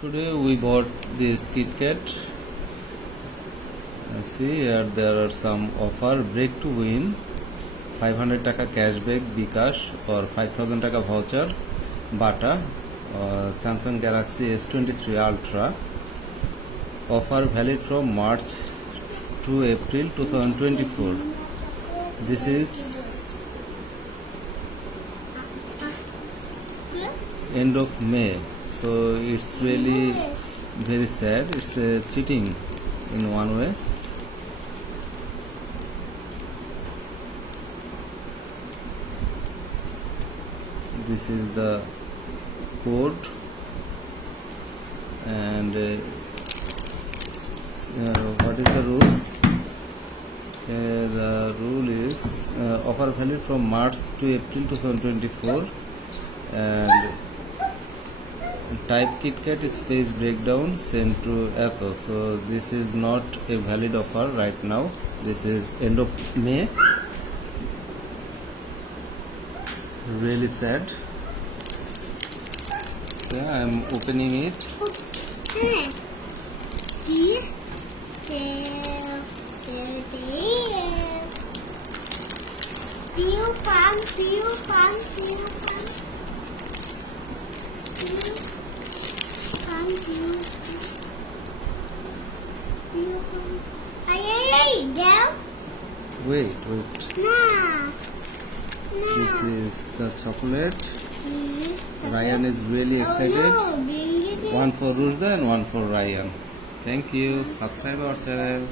Today we bought this Kit Kat. See here there are some offer. Break to win 500 টাকা cashback bikash or 5000 টাকা voucher Bata Samsung Galaxy S23 Ultra. Offer valid from March to April 2024. This is end of May, so it's really very sad. It's cheating in one way. This is the code, and what is the rules? The rule is offer valid from March to April 2024, and type KitKat space breakdown sent to Apple. So this is not a valid offer right now. This is end of May. Really sad. Yeah, I am opening it. Wait. This is the chocolate. Ryan is really excited. One for Ruzda and one for Ryan. Thank you. Subscribe our channel.